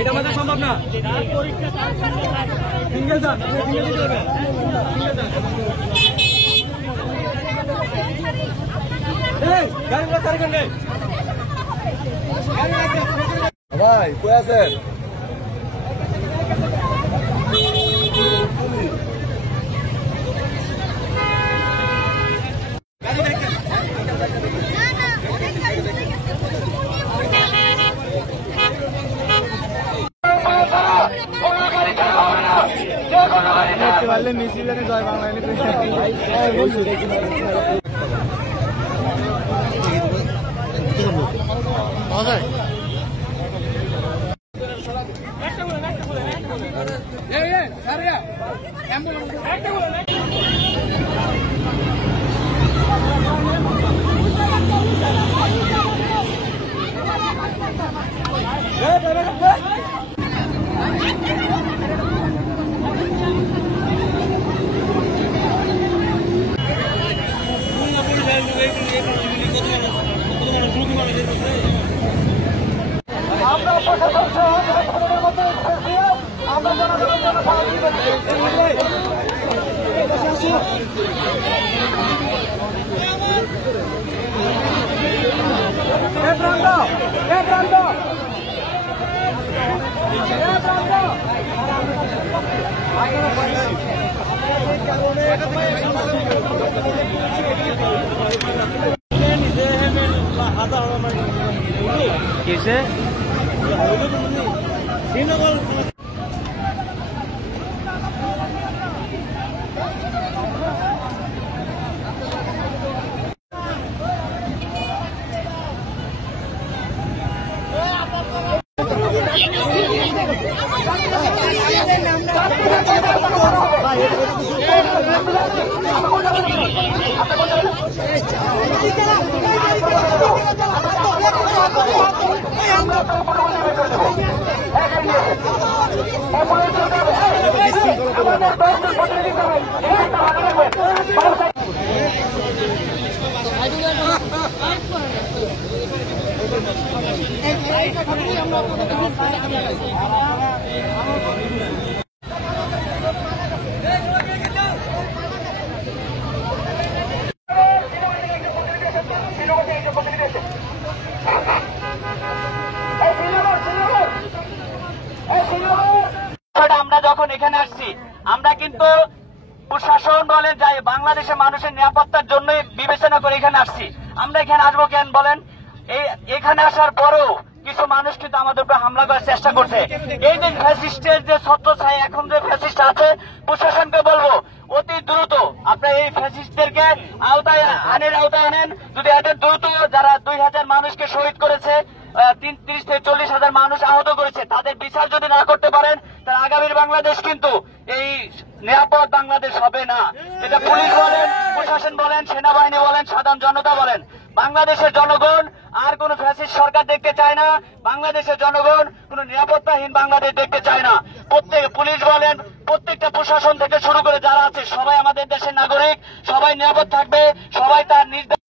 এটা আমাদের সম্ভব না। সিঙ্গেল যান, সিঙ্গেল দিতে হবে, সিঙ্গেল যান। গাড়িগুলো সারি করেন ভাই, কই আছেন? মিছিলে জয় বাংলা कैसे আমরা যখন এখানে আসছি, আমরা কিন্তু প্রশাসন বলেন যাই বাংলাদেশের মানুষের নিরাপত্তার জন্য বিবেচনা করে এখানে আসছি। আমরা এখানে আসবো কেন বলেন? এখানে আসার পরেও কিছু মানুষ কিন্তু আমাদের উপর হামলা করার চেষ্টা করছে। এই যে ফ্যাসিস্টের যে ছত্রছায়া এখন যে ফ্যাসিস্ট আছে, প্রশাসনকে বলবো অতি দ্রুত আপনারা এই ফ্যাসিস্টদেরকে আওতায় আনেন। যদি এদের দ্রুত যারা 2000 মানুষকে শহীদ করেছে, 30 থেকে 40,000 মানুষ আহত করেছে, তাদের বিচার যদি না করতে পারেন, তাহলে আগামীর বাংলাদেশ কিন্তু এই নিরাপদ বাংলাদেশ হবে না। এটা পুলিশ বলেন, প্রশাসন বলেন, সেনাবাহিনী বলেন, সাধারণ জনতা বলেন, বাংলাদেশের জনগণ আর কোন ফ্যাসিস্ট সরকার দেখতে চায় না। বাংলাদেশের জনগণ কোন নিরাপত্তাহীন বাংলাদেশ দেখতে চায় না। পুলিশ বলেন, প্রত্যেকটা প্রশাসন থেকে শুরু করে যারা আছে সবাই আমাদের দেশের নাগরিক, সবাই নিরাপদ থাকবে, সবাই তার নিজ